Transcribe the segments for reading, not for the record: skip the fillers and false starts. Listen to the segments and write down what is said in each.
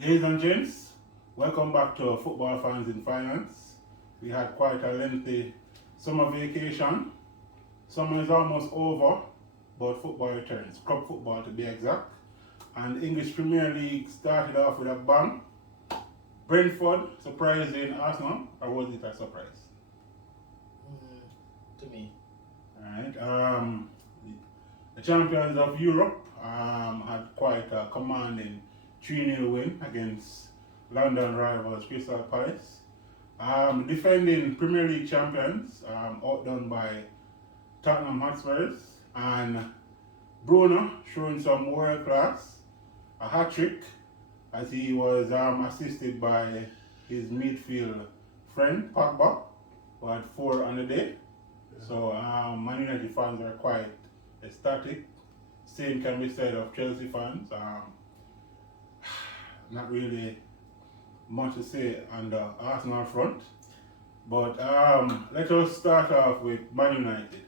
Ladies and gents, welcome back to Football Fans in Finance. We had quite a lengthy summer vacation. Summer is almost over, but football returns, club football to be exact. And the English Premier League started off with a bang. Brentford surprising Arsenal, or was it a surprise? To me. Alright. The champions of Europe had quite a commanding 3-0 win against London rivals Crystal Palace. Defending Premier League champions, outdone by Tottenham Hotspurs, and Bruno showing some world class, a hat trick as he was assisted by his midfield friend Pogba, who had 4 on the day. So Man United fans are quite ecstatic. Same can be said of Chelsea fans. Not really much to say on the Arsenal front. But let us start off with Man United.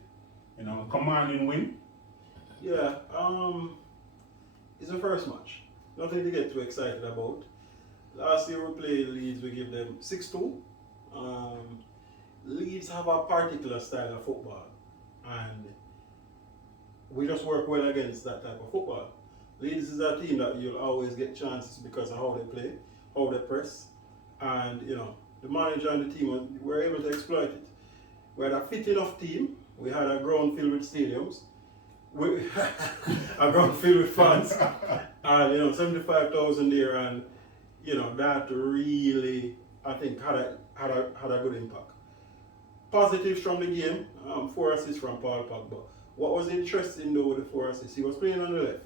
Commanding win. Yeah, it's the first match. Nothing to get too excited about. Last year we played Leeds, we gave them 6-2. Leeds have a particular style of football, and we just work well against that type of football. Leeds is a team that you'll always get chances because of how they play, how they press, and the manager and the team were able to exploit it. We had a fit enough team. We had a ground filled with stadiums, a ground filled with fans, and 75,000 there, and that really I think had a good impact. Positives from the game, 4 assists from Paul Pogba. What was interesting though with the 4 assists, he was playing on the left,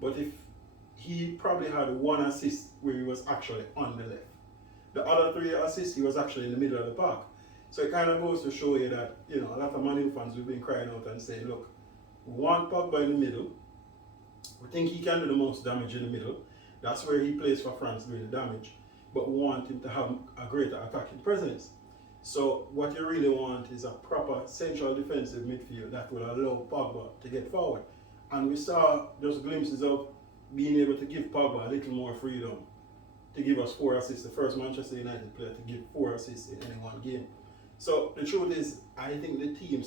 but if he probably had 1 assist where he was actually on the left. The other 3 assists, he was actually in the middle of the park. So it kind of goes to show you that, a lot of Man U fans have been crying out and saying, look, we want Pogba in the middle. We think he can do the most damage in the middle. That's where he plays for France doing the damage. But we want him to have a greater attacking presence. So what you really want is a proper central defensive midfield that will allow Pogba to get forward. And we saw just glimpses of being able to give Pogba a little more freedom to give us 4 assists. The first Manchester United player to give 4 assists in any one game. So the truth is, I think the team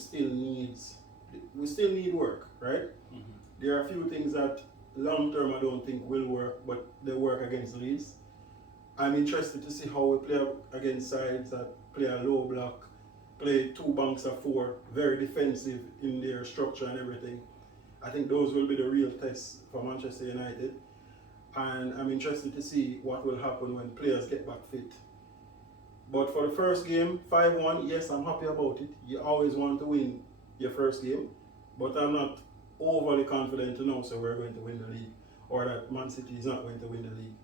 we still need work, right? Mm-hmm. There are a few things that long term I don't think will work, but they work against Leeds. I'm interested to see how we play against sides that play a low block, play 2 banks of 4, very defensive in their structure and everything. I think those will be the real tests for Manchester United. And I'm interested to see what will happen when players get back fit. But for the first game, 5-1, yes, I'm happy about it. You always want to win your first game, but I'm not overly confident to know we're going to win the league, or that Man City is not going to win the league.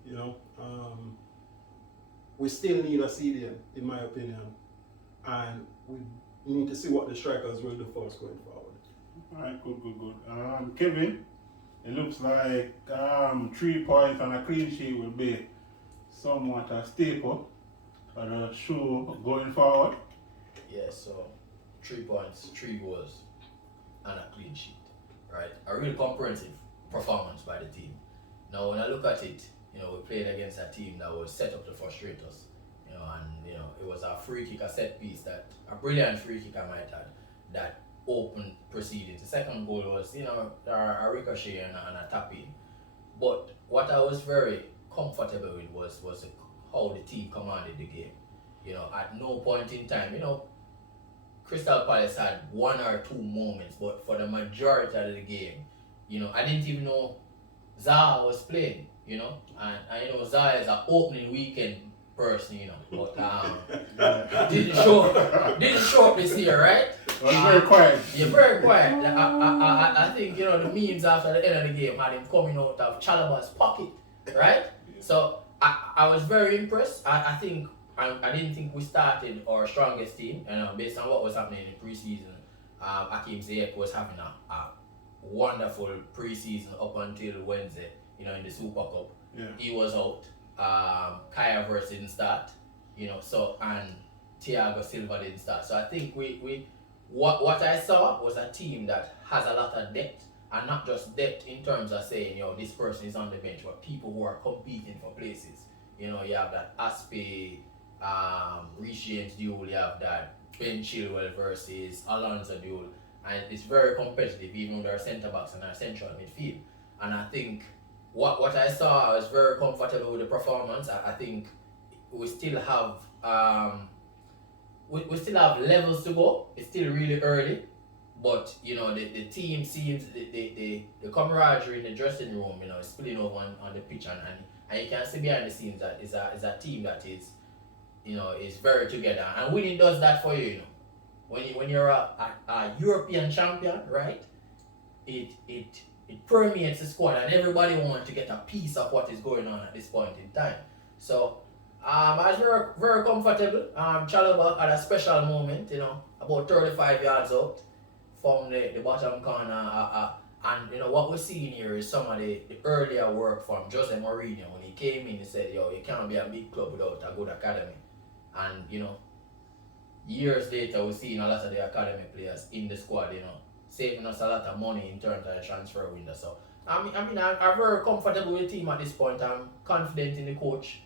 We still need a CDM, in my opinion, and we need to see what the strikers will do for us going forward. Alright, good. Kevin, it looks like 3 points and a clean sheet will be somewhat a staple for the show going forward. Yeah, so 3 points, 3 goals, and a clean sheet. Right? A real comprehensive performance by the team. Now when I look at it, we played against a team that was set up to frustrate us. And it was a free kick, a set piece, a brilliant free kick I might add, that opened proceedings. The second goal was, a ricochet and a tap in. But what I was very comfortable with was how the team commanded the game. At no point in time, Crystal Palace had 1 or 2 moments, but for the majority of the game, I didn't even know Zaha was playing, and Zaha is an opening weekend person, but didn't show up this year, right? Well, very quiet. Yeah, very quiet. I think the memes after the end of the game had him coming out of Chalobah's pocket, right? Yeah. So I was very impressed. I didn't think we started our strongest team, based on what was happening in the preseason. Hakim Ziyech was having a wonderful preseason up until Wednesday, in the Super Cup. Yeah. He was out. Kaya Havertz didn't start, and Thiago Silva didn't start. So I think what I saw was a team that has a lot of depth and not just depth in terms of saying, this person is on the bench, but people who are competing for places. You have that Aspe, Reece James duel, you have that Ben Chilwell versus Alonso duel, and it's very competitive, even with our centre backs and our central midfield. And I think what I saw, I was very comfortable with the performance. I think we still have we still have levels to go. It's still really early, but the team seems the camaraderie in the dressing room, is spilling over on the pitch, and you can see behind the scenes that is a team that is is very together, and winning does that for you. When you're a European champion, right? It permeates the squad, and everybody wants to get a piece of what is going on at this point in time. So I was very, very comfortable. Chalobah had a special moment, about 35 yards out from the bottom corner. And what we're seeing here is some of the earlier work from Jose Mourinho. When he came in, he said, you can't be a big club without a good academy. And years later, we're seeing a lot of the academy players in the squad, saving us a lot of money in terms of the transfer window. So I'm very comfortable with the team at this point. I'm confident in the coach.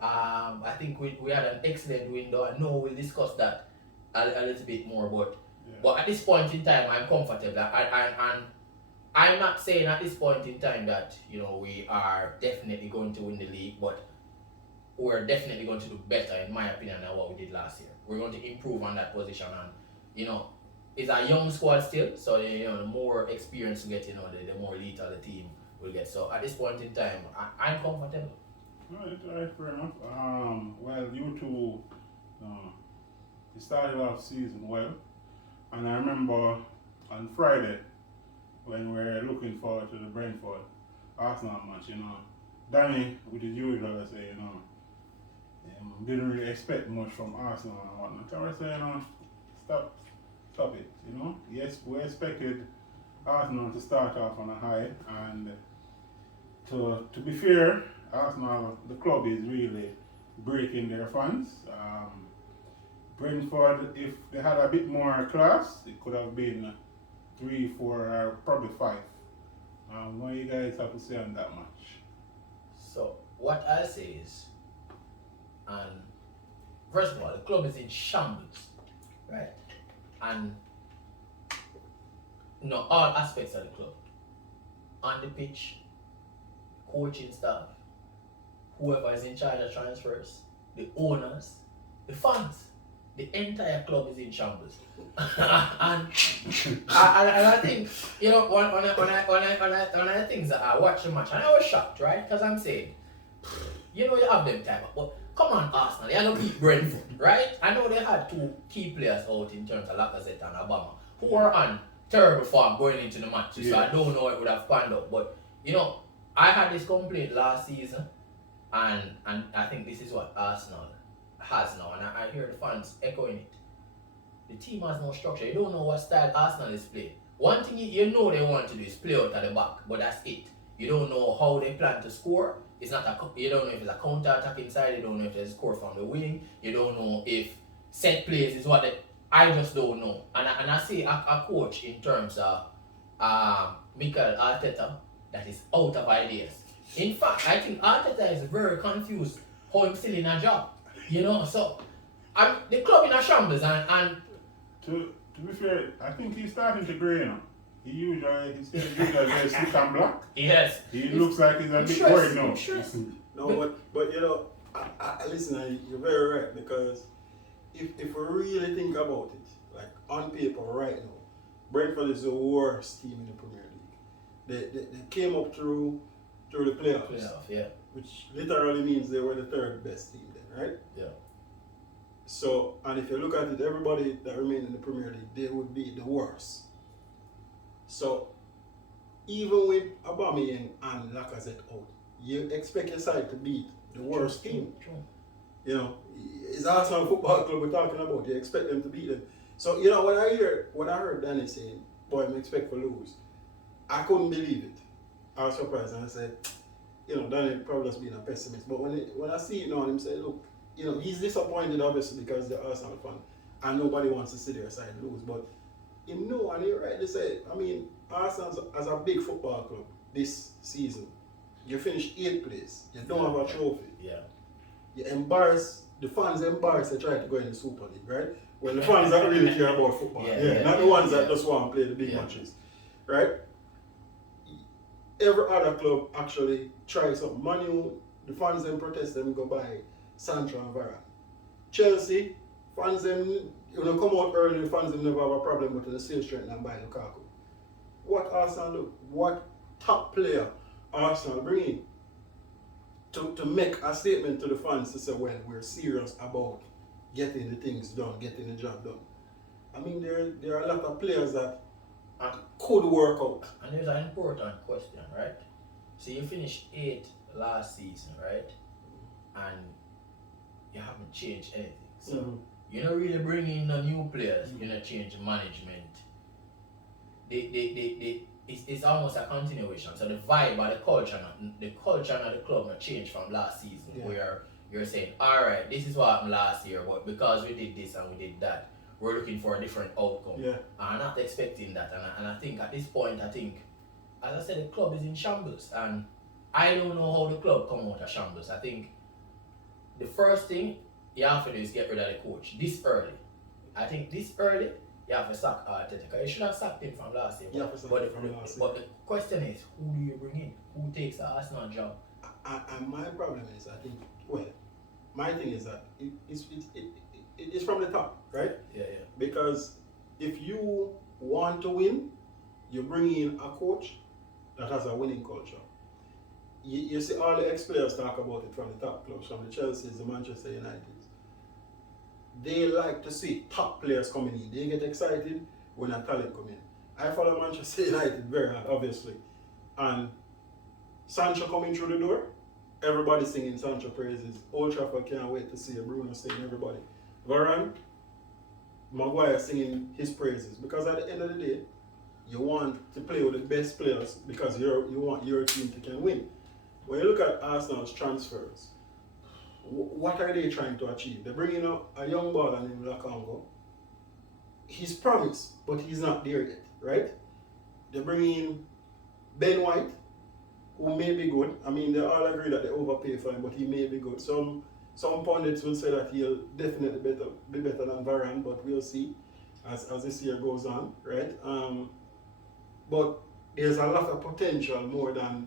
I think we had an excellent window. I know we'll discuss that a little bit more, but at this point in time, I'm comfortable. And I'm not saying at this point in time that we are definitely going to win the league, but we're definitely going to do better, in my opinion, than what we did last year. We're going to improve on that position, and it's a young squad still, so the more experience we get, the more lethal the team will get. So at this point in time, I'm comfortable. Right, fair enough. Well, you two, you started off season well, and I remember on Friday when we were looking forward to the Brentford Arsenal match, Danny, with his usual, I say, didn't really expect much from Arsenal and whatnot. I was saying, stop it, Yes, we expected Arsenal to start off on a high, and to be fair, Arsenal, the club is really breaking their fans. Brentford, if they had a bit more class, it could have been 3, 4, or probably 5. What do you guys have to say on that match? So what I say is, first of all, the club is in shambles, right? And all aspects of the club, on the pitch, coaching staff, whoever is in charge of transfers, the owners, the fans, the entire club is in shambles. and I think, one of the things that I watched the match, and I was shocked, right? Because I'm saying, you have them time, but come on, Arsenal, they are going to beat Brentford, right? I know they had 2 key players out in terms of Lacazette and Obama, who were on terrible form going into the match, so I don't know how it would have panned out. But, I had this complaint last season, and I think this is what Arsenal has now, and I hear the fans echoing it. The team has no structure. You don't know what style Arsenal is playing. One thing they want to do is play out at the back, but that's it. You don't know how they plan to score. You don't know if it's a counter attack inside. You don't know if there's a score from the wing. You don't know if set plays is what I just don't know. And I see a coach in terms of Mikel Arteta that is out of ideas. In fact, I think Arteta is very confused how he's still in a job. So the club in a shambles, and to be fair, I think he's starting to grey. He usually very slick and black. Yes. He looks like he's a bit worried now. No, but I listen, you're very right, because if we really think about it, like on paper right now, Brentford is the worst team in the Premier League. They came up through the playoffs, which literally means they were the 3rd best team then, right? Yeah. So, and if you look at it, everybody that remained in the Premier League, they would be the worst. So, even with Aubameyang and Lacazette out, you expect your side to beat the worst team. True. It's Arsenal Football Club we're talking about. You expect them to beat them. So, when I heard Danny saying, boy, I expect to lose, I couldn't believe it. I was surprised, and I said, Danny probably just being a pessimist. But when I see it now, and him say, look, he's disappointed obviously because they're Arsenal fan, and nobody wants to see their side lose. But him know, and he rightly said, I mean, Arsenal as a big football club this season, you finished 8th place, you don't have a trophy. Yeah. You embarrass, the fans embarrass, they try to go in the Super League, right? When the fans that really care about football, not the ones that just want to play the big matches, right? Every other club actually tries something. Man U, the fans them protest them, go buy Sancho and Varane. Chelsea, fans them, you know, come out early, the fans them never have a problem, but they still strength and buy Lukaku. What Arsenal look, what top player Arsenal bring in to make a statement to the fans to say, well, we're serious about getting the things done, getting the job done. I mean, there are a lot of players that could work out. And there's an important question, right? So you finished 8th last season, right? And you haven't changed anything. So you're not really bringing in no new players, you're not changing management. It's almost a continuation. So the vibe or the culture of the club not changed from last season, where you're saying, alright, this is what happened last year, but because we did this and we did that, we're looking for a different outcome. Yeah. I'm not expecting that. And I think at this point, as I said, the club is in shambles. And I don't know how the club come out of shambles. I think the first thing you have to do is get rid of the coach this early. I think this early, you have to sack Arteta. You should have sacked him from last year. But the question is, who do you bring in? Who takes the Arsenal job? And my problem is, I think, well, my thing is that it's from the top, right? Yeah. Because if you want to win, you bring in a coach that has a winning culture. You see all the ex-players talk about it from the top clubs, from the Chelseas, the Manchester Uniteds. They like to see top players coming in. They get excited when a talent come in. I follow Manchester United very hard, obviously. And Sancho coming through the door, everybody singing Sancho praises. Old Trafford can't wait to see Bruno singing everybody. Varane, Maguire singing his praises. Because at the end of the day, you want to play with the best players because you want your team to can win. When you look at Arsenal's transfers, what are they trying to achieve? They're bringing up a young baller named Lukaku. He's promised, but he's not there yet, right? They're bringing in Ben White, who may be good. I mean, they all agree that they overpay for him, but he may be good. Some pundits will say that he'll definitely be better than Varane, but we'll see as this year goes on, right? But there's a lot of potential more than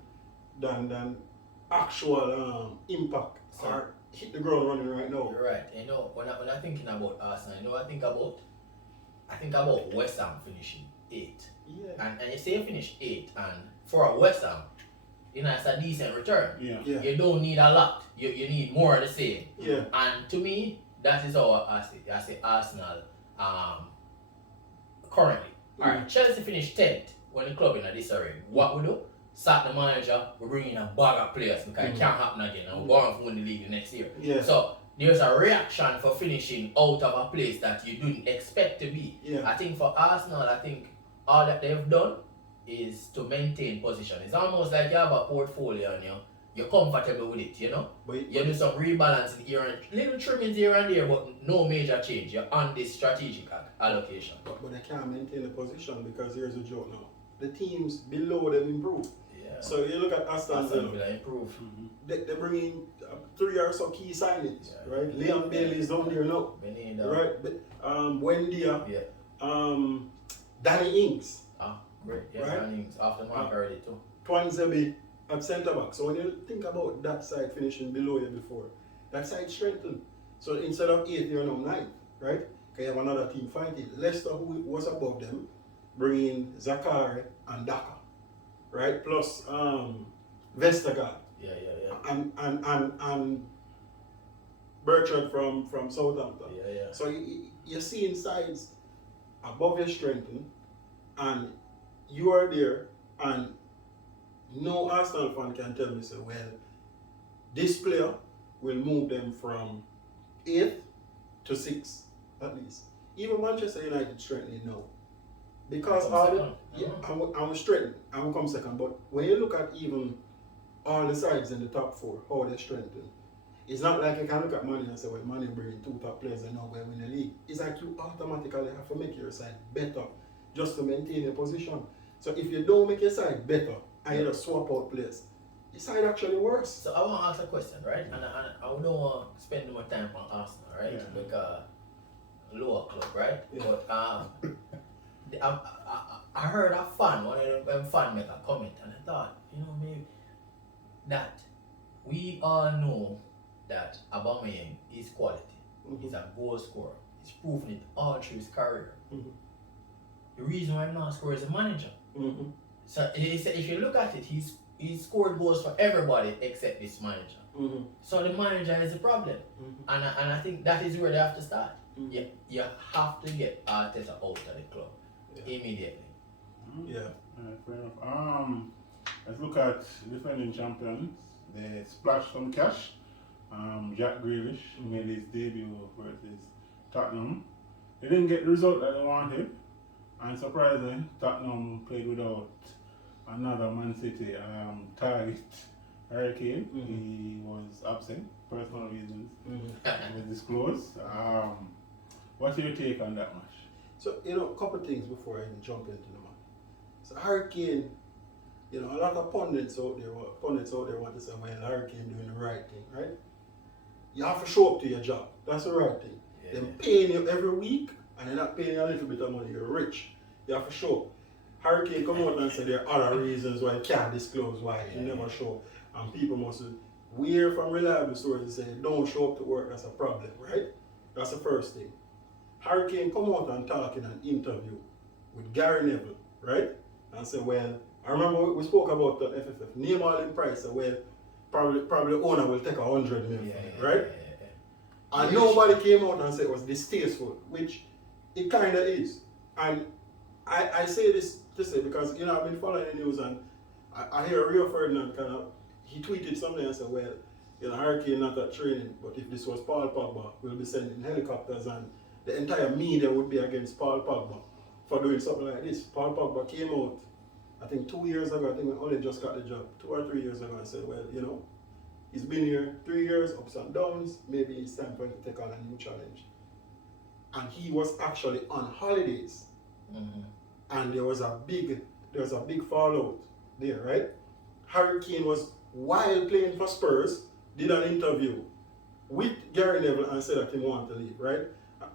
actual impact or hit the ground running right now. You're right. You know, when I'm thinking about Arsenal, you know what I think about West Ham finishing 8th. Yeah. And you say you finish 8th, and for a West Ham, you know, it's a decent return. Yeah. You don't need a lot. You need more of the same. Yeah. And to me, that is how I say Arsenal currently. Alright, Chelsea finished 10th when the club in a disarray. What we do? Sack the manager, we bring in a bag of players because it can't happen again, and we're going to win the league the next year. Yeah. So there's a reaction for finishing out of a place that you didn't expect to be. Yeah. I think for Arsenal, all that they've done is to maintain position. It's almost like you have a portfolio and you're comfortable with it, you know? But You do some rebalancing here and little trimmings here and there, but no major change. You're on this strategic allocation. But they can't maintain the position because here's a joke now. The teams below them improve. Yeah. So you look at Aston Villa. Improve. They bring in 3 or so key signings, right? Leon Bailey's down there now, right? Wendia, Danny Ings, Great. Yeah, right? Danny Ings off the mark already too. Twanzebe at centre back. So when you think about that side finishing below you before, that side strengthened. So instead of 8, you're now 9, right? Because you have another team fighting. Leicester, who was above them, bring in Zakari and Daka, right? Plus Vestergaard. Yeah. And Bertrand from Southampton. Yeah. So you're seeing sides above your strengthen, and you are there, and no Arsenal fan can tell me, say, well, this player will move them from 8th to 6th, at least. Even Manchester United strengthening now. Because I'm strengthening, I will come second. But when you look at even all the sides in the top 4, how they strengthen, it's not like you can look at Mane and say, well, Mane bringing 2 top players and now going to win the league. It's like you automatically have to make your side better just to maintain your position. So if you don't make your side better and you just swap out players, your side actually worse. So I want to ask a question, right? And I don't want to spend more time on Arsenal, right? Yeah. Because lower club, right? Yeah. But I heard a fan, one of them fan make a comment, and I thought, maybe that we all know that Aubameyang is quality. Mm-hmm. He's a goal scorer. He's proven it all through his career. Mm-hmm. The reason why he's not scoring is a manager. Mm-hmm. So if you look at it, he's scored goals for everybody except this manager. Mm-hmm. So the manager is the problem. Mm-hmm. And I think that is where they have to start. Mm-hmm. You have to get Arteta out of the club immediately. Yeah. Fair enough. Let's look at defending champions. They splashed some cash. Jack Grealish made his debut versus Tottenham. They didn't get the result that they wanted. And surprisingly, Tottenham played without another Man City target, Harry Kane. He was absent, personal reasons. It was disclosed. What's your take on that match? So, a couple of things before I even jump into the match. So, Harry Kane, a lot of pundits out there want to say, well, Harry Kane doing the right thing, right? You have to show up to your job. That's the right thing. Yeah. They're paying you every week, and they're not paying you a little bit of money. You're rich. You have to show up. Harry Kane come out and say there are other reasons why he can't disclose why he never show up. And people must hear from reliable sources saying don't show up to work, that's a problem, right? That's the first thing. Harry Kane come out and talk in an interview with Gary Neville, right? And say, well, I remember we spoke about the FFF. Name all the price, well, probably the owner will take 100 million, right? And nobody came out and said it was distasteful, which it kind of is. And I say this to say because I've been following the news and I hear Rio Ferdinand he tweeted something and said, well, Harry Kane not at training, but if this was Paul Pogba, we'll be sending helicopters and the entire media would be against Paul Pogba for doing something like this. Paul Pogba came out, I think 2 years ago, I think we only just got the job, 2 or 3 years ago, and said, well, he's been here 3 years, ups and downs, maybe it's time for him to take on a new challenge. And he was actually on holidays. And there was a big fallout there, right? Harry Kane was, while playing for Spurs, did an interview with Gary Neville and said that he wanted to leave, right?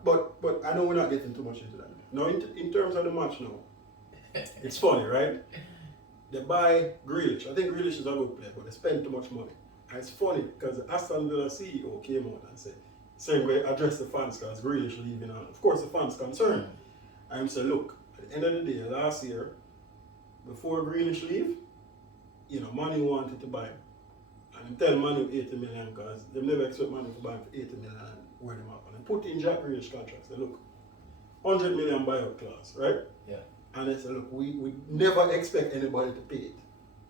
But I know we're not getting too much into that. Now, in terms of the match now, it's funny, right? They buy Grealish. I think Grealish is a good player, but they spend too much money. And it's funny because the Aston Villa CEO came out and said, same way address the fans because Grealish leaving on. Of course, the fans concerned. And say, look, at the end of the day, last year, before Grealish leave, Manu wanted to buy him. And tell Manu 80 million because they never expect Manu to buy him for 80 million and wear them up. And put in Jack Grealish contracts. They look, 100 million buyout clause, right? Yeah. And they said, look, we never expect anybody to pay it.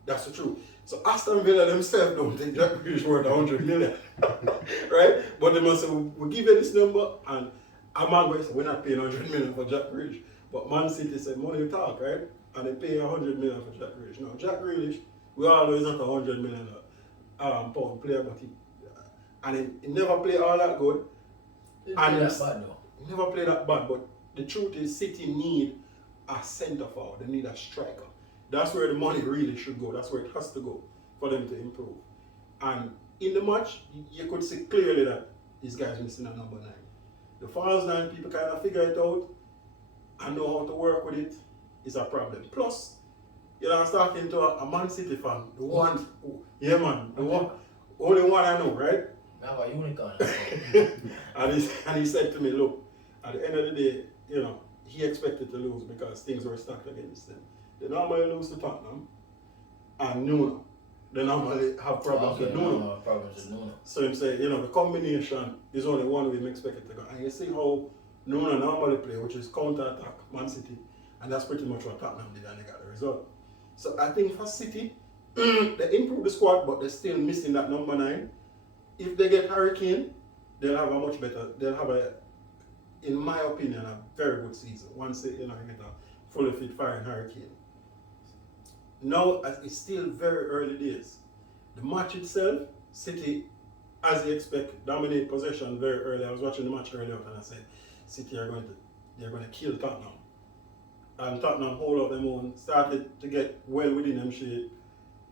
That's the truth. So Aston Villa themselves don't think Jack Grealish worth 100 million, right? But they must say, we'll give you this number, and I'm not going to say, we're not paying 100 million for Jack Grealish. But Man City said, money talk, right? And they pay 100 million for Jack Grealish. Now, Jack Grealish, we all know he's not a 100 million pound player, but he never played all that good. He never played that bad, but the truth is City need a centre forward. They need a striker. That's where the money really should go. That's where it has to go for them to improve. And in the match, you could see clearly that this guy's missing a number 9. The false 9, people kind of figure it out and know how to work with it is a problem. Plus, I was talking to a Man City fan, the one, only one I know, right? Now a unicorn. and he said to me, look, at the end of the day, he expected to lose because things were stacked against them. They normally lose to Tottenham and Nuno. They normally have problems with Nuno. So he said, the combination is only one way we expect it to go. And you see how Nuno normally play, which is counter-attack Man City, and that's pretty much what Tottenham did and they got the result. So I think for City, they improved the squad, but they're still missing that number 9. If they get Harry Kane, they'll have in my opinion, a very good season. Once they, get a fully fit firing Harry Kane. Now, it's still very early days. The match itself, City, as you expect, dominate possession very early. I was watching the match earlier and I said, City they're going to kill Tottenham. and Tottenham hold up them own, started to get well within them shape.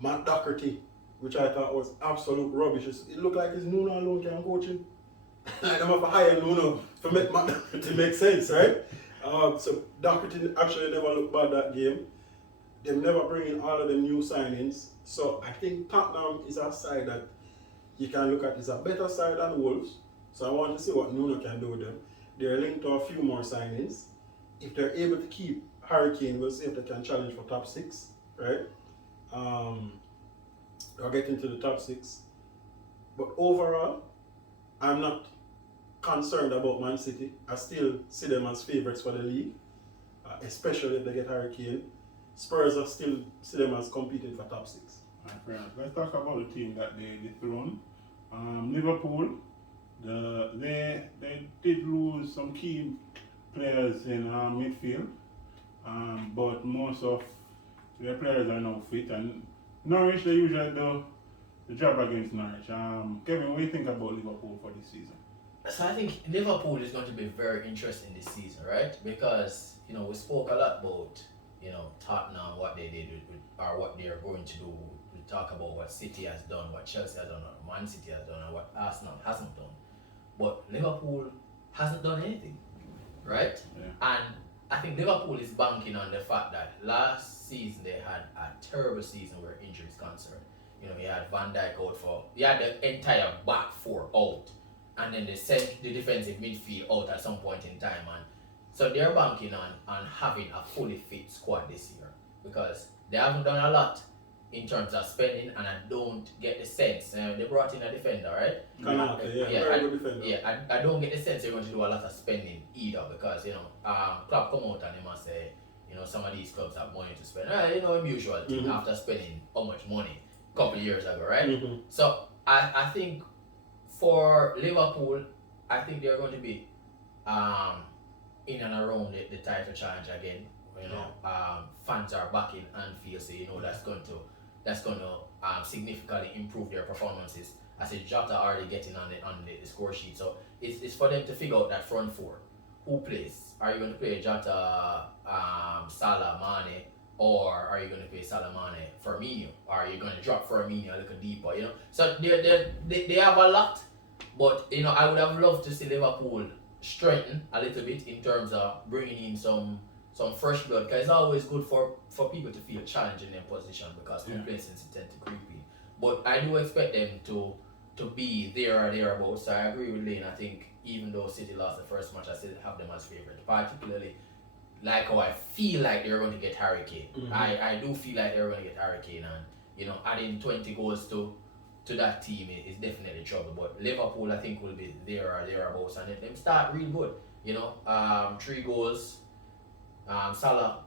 Matt Doherty, which I thought was absolute rubbish. It looked like it's Nuno alone can coach him. I don't have to hire Nuno to make Matt Doherty make sense, right? So Doherty actually never looked bad that game. They never bring in all of the new signings. So I think Tottenham is a side that you can look at. It's a better side than Wolves. So I want to see what Nuno can do with them. They're linked to a few more signings. If they're able to keep Harry Kane, we'll see if they can challenge for top 6, right? Or get into the top 6. But overall, I'm not concerned about Man City. I still see them as favourites for the league, especially if they get Harry Kane. Spurs are still see them as competing for top 6. Alright, fair enough. Let's talk about the team that they thrown. Liverpool, they did lose some key players in midfield, but most of their players are now fit. And Norwich, they usually do the job against Norwich. Kevin, what do you think about Liverpool for this season? So I think Liverpool is going to be very interesting this season, right? Because, we spoke a lot about, Tottenham, what they did or what they are going to do. We talk about what City has done, what Chelsea has done, what Man City has done, and what Arsenal hasn't done. But Liverpool hasn't done anything, right? Yeah. And I think Liverpool is banking on the fact that last season they had a terrible season where injuries concerned. You had Van Dijk out you had the entire back four out, and then they sent the defensive midfield out at some point in time. And so they're banking on having a fully fit squad this year because they haven't done a lot in terms of spending, and I don't get the sense. They brought in a defender, right? Very good defender. Yeah, I don't get the sense they're going to do a lot of spending either because, club come out and they must say, some of these clubs have money to spend. Usual thing after spending how much money a couple of years ago, right? Mm-hmm. So I think for Liverpool, I think they're going to be in and around the title challenge again. Fans are back in Anfield, so that's going to significantly improve their performances. I said Jota already getting on the score sheet, so it's for them to figure out that front four. Who plays? Are you going to play Jota, Salah, Mane, or are you going to play Salah, Mane, Firmino? Or are you going to drop Firmino a little deeper? So they have a lot, but I would have loved to see Liverpool strengthen a little bit in terms of bringing in some fresh blood, because it's always good for people to feel challenged in their position because complacency tend to creep in. But I do expect them to be there or thereabouts. So I agree with Layne. I think even though City lost the first match, I still have them as favourite. Particularly like how I feel like they're going to get Harry Kane. Mm-hmm. I do feel like they're going to get Harry Kane, and adding 20 goals to that team is definitely trouble. But Liverpool, I think, will be there or thereabouts, and them start real good. 3 goals. Salah,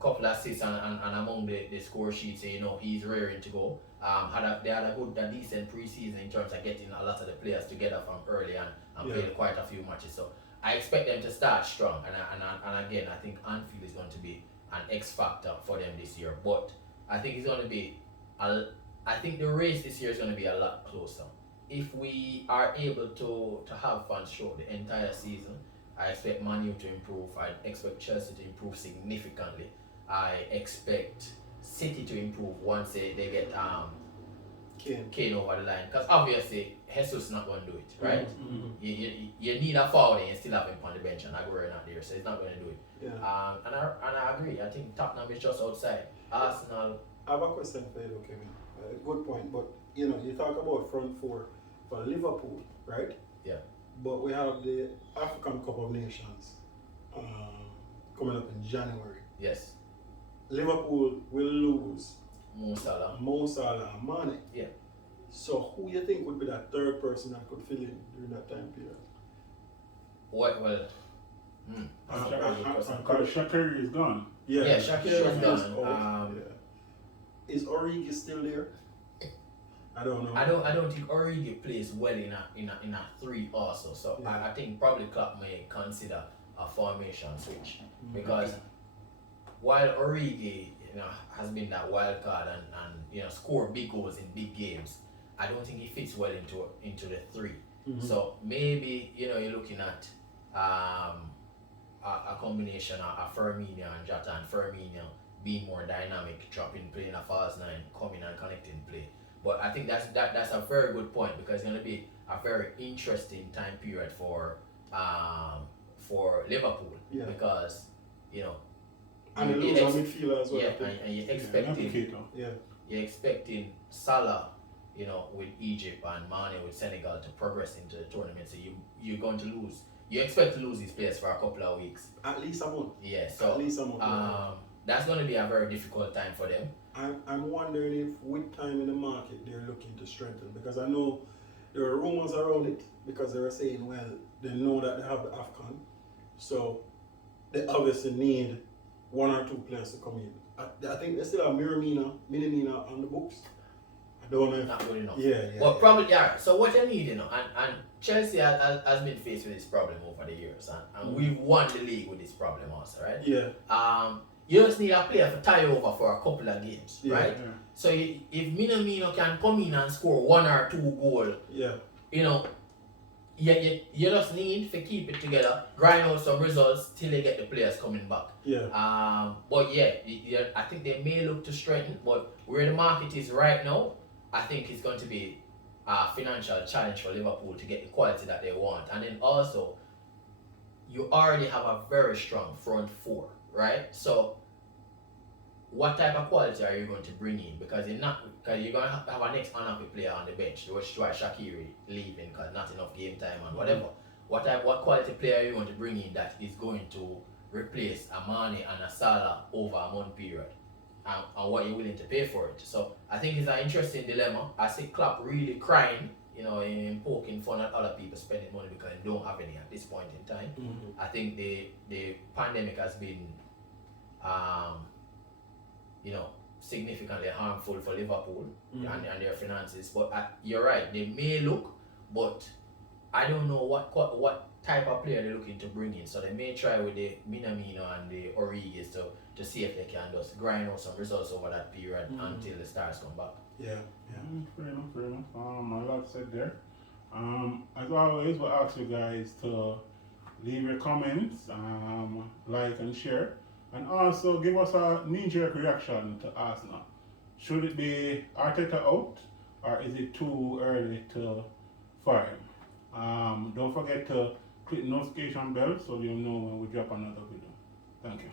couple of assists and among the score sheets, he's raring to go. They had a decent pre-season in terms of getting a lot of the players together from early and played quite a few matches. So I expect them to start strong. And again, I think Anfield is going to be an X factor for them this year. But I think it's going to be I think the race this year is going to be a lot closer. If we are able to have fans throughout the entire season, I expect Man U to improve. I expect Chelsea to improve significantly. I expect City to improve once they get Kane over the line. Because obviously, Jesus is not going to do it, right? Mm-hmm. You need a forward and you still have him on the bench, and Aguero not there, so he's not going to do it. Yeah. And I agree. I think Tottenham is just outside. Arsenal. I have a question for you, Kevin. Good point. But, you talk about front four for Liverpool, right? Yeah. But we have the African Cup of Nations coming up in January. Yes. Liverpool will lose Mo Salah and Mane. Yeah. So who you think would be that third person that could fill in during that time period? Shaqiri is gone. Yeah, Shaqiri is gone. Is Origi still there? I don't know. I don't think Origi plays well in a 3 also. So I think probably Klopp may consider a formation switch because while Origi has been that wild card and score big goals in big games, I don't think he fits well into the 3. Mm-hmm. So maybe you're looking at a combination of Firmino and Jota, and Firmino being more dynamic, dropping, playing a false nine, coming and connecting play. But I think that's a very good point, because it's going to be a very interesting time period for Liverpool, because and the lose on midfielder as well. And you're expecting Salah, with Egypt, and Mane with Senegal to progress into the tournament. So you're going to lose. You expect to lose these players for a couple of weeks. At least a month. Yeah. So at least a month. That's going to be a very difficult time for them. I'm wondering if with time in the market they're looking to strengthen, because I know there are rumors around it, because they were saying, well, they know that they have the AFCON, so they obviously need one or two players to come in. I think they still have Minamino on the books. I don't know if not good enough. Yeah. But probably, yeah. So what you need, and Chelsea has been faced with this problem over the years, and we've won the league with this problem also, right? Yeah. You just need a player to tie over for a couple of games, right? Yeah. So if Minamino can come in and score 1 or 2 goals, you just need to keep it together, grind out some results till they get the players coming back. But yeah, I think they may look to strengthen, but where the market is right now, I think it's going to be a financial challenge for Liverpool to get the quality that they want. And then also, you already have a very strong front four, right? So what type of quality are you going to bring in? Because you're going to have a next unhappy player on the bench, which is why Shaqiri leaving because not enough game time and whatever. What quality player are you going to bring in that is going to replace a Mane and a Salah over a month period? And what you're willing to pay for it. So I think it's an interesting dilemma. I see Klopp really crying, and poking fun at other people spending money because they don't have any at this point in time. I think the pandemic has been significantly harmful for Liverpool and their finances. But you're right, they may look, but I don't know what type of player they're looking to bring in. So they may try with the Minamino and the Origis to see if they can just grind out some results over that period until the stars come back. Fair enough. A lot said there. As always, we'll ask you guys to leave your comments, like and share. And also give us a knee-jerk reaction to Arsenal. Should it be Arteta out, or is it too early to fire him? Don't forget to click the notification bell so you'll know when we drop another video. Thank you.